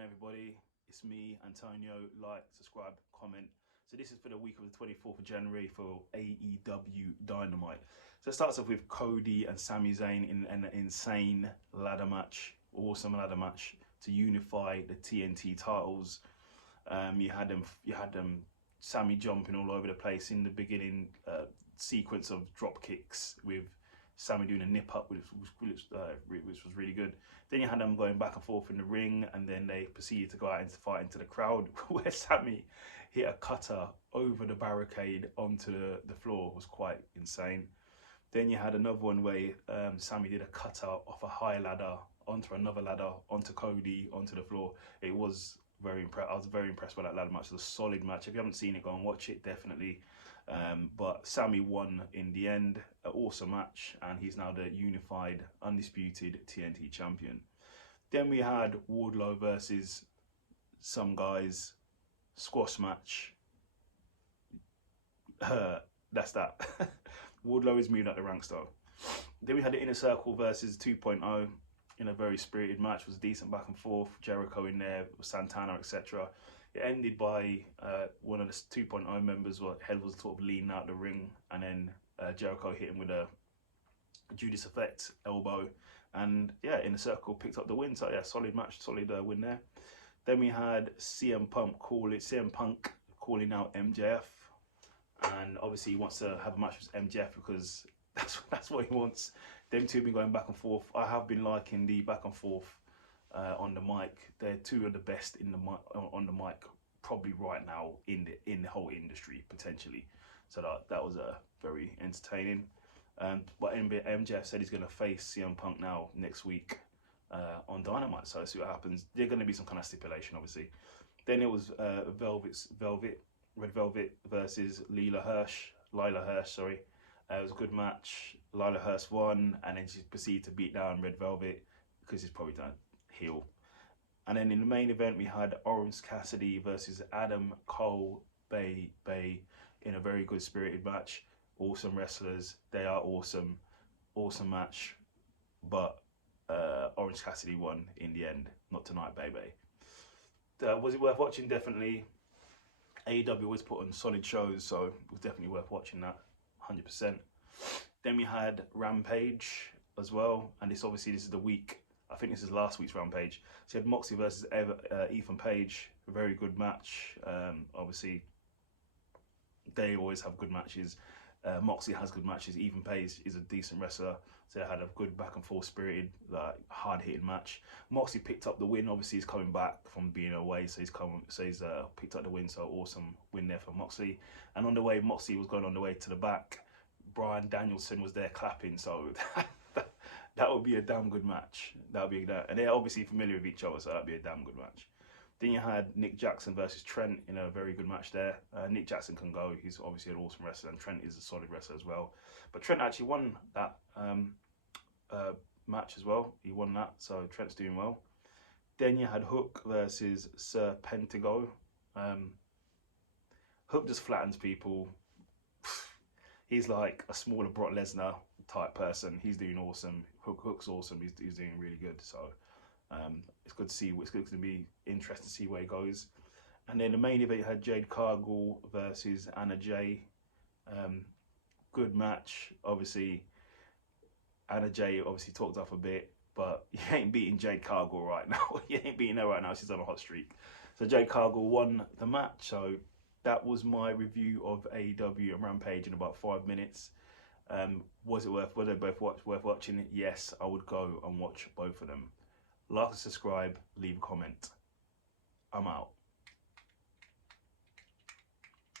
going, everybody? It's me, Antonio. Like, subscribe, comment. So this is for the week of the 24th of January for AEW Dynamite. So it starts off with Cody and Sami Zayn in an insane ladder match, awesome ladder match to unify the TNT titles. You had them, Sami jumping all over the place in the beginning sequence of drop kicks with Sami doing a nip up, which was really good. Then you had them going back and forth in the ring, and then they proceeded to go out and fight into the crowd, where Sami hit a cutter over the barricade onto the floor. It was quite insane. Then you had another one where Sami did a cutter off a high ladder onto another ladder, onto Cody, onto the floor. It was very impressed. I was very impressed by that ladder match. It was a solid match. If you haven't seen it, go and watch it, definitely. But Sami won in the end. An awesome match, and he's now the unified, undisputed TNT champion. Then we had Wardlow versus some guys, squash match. That's that. Wardlow is moving up the ranks though. Then we had the Inner Circle versus 2.0 in a very spirited match. It was decent back and forth. Jericho in there, Santana, etc. It ended by one of the 2.0 members, head was sort of leaning out the ring, and then Jericho hit him with a Judas Effect elbow, and yeah, Inner Circle picked up the win. So yeah, solid match, solid win there. Then we had CM Punk calling out MJF, and obviously he wants to have a match with MJF because that's what he wants. Them two have been going back and forth. I have been liking the back and forth on the mic. They're two of the best on the mic probably right now in the whole industry potentially. So that was very entertaining. But MJF said he's going to face CM Punk now next week on Dynamite. So let's see what happens. There's going to be some kind of stipulation, obviously. Then it was Red Velvet versus Lila Hirsch. It was a good match. Lila Hirsch won, and then she proceeded to beat down Red Velvet because he's probably done heel. And then in the main event, we had Orange Cassidy versus Adam Cole Bay in a very good spirited match. Awesome wrestlers. They are awesome. Awesome match. But Orange Cassidy won in the end. Not tonight, baby. Was it worth watching? Definitely. AEW always put on solid shows, so it was definitely worth watching that. 100%. Then we had Rampage as well. And this is the week. I think this is last week's Rampage. So you had Moxley versus Ethan Page. A very good match. Obviously, they always have good matches. Moxley has good matches. Ethan Page is a decent wrestler. So they had a good back and forth spirited, hard-hitting match. Moxley picked up the win. Obviously, he's coming back from being away. So he's picked up the win. So awesome win there for Moxley. And on the way, Moxley was going on the way to the back. Bryan Danielson was there clapping. So that would be a damn good match. That would be that, and they're obviously familiar with each other, so that'd be a damn good match. Then you had Nick Jackson versus Trent in a very good match there. Nick Jackson can go; he's obviously an awesome wrestler, and Trent is a solid wrestler as well. But Trent actually won that match as well. He won that, so Trent's doing well. Then you had Hook versus Sir Pentago. Hook just flattens people. He's like a smaller Brock Lesnar type person. He's doing awesome. Hook's awesome. He's doing really good. So it's good to see. It's going to be interesting to see where he goes. And then the main event had Jade Cargill versus Anna Jay. Good match. Obviously, Anna Jay obviously talked up a bit, but you ain't beating Jade Cargill right now. You ain't beating her right now. She's on a hot streak. So Jade Cargill won the match. So that was my review of AEW and Rampage in about 5 minutes. Was they both worth watching? Yes, I would go and watch both of them. Like and subscribe, leave a comment. I'm out.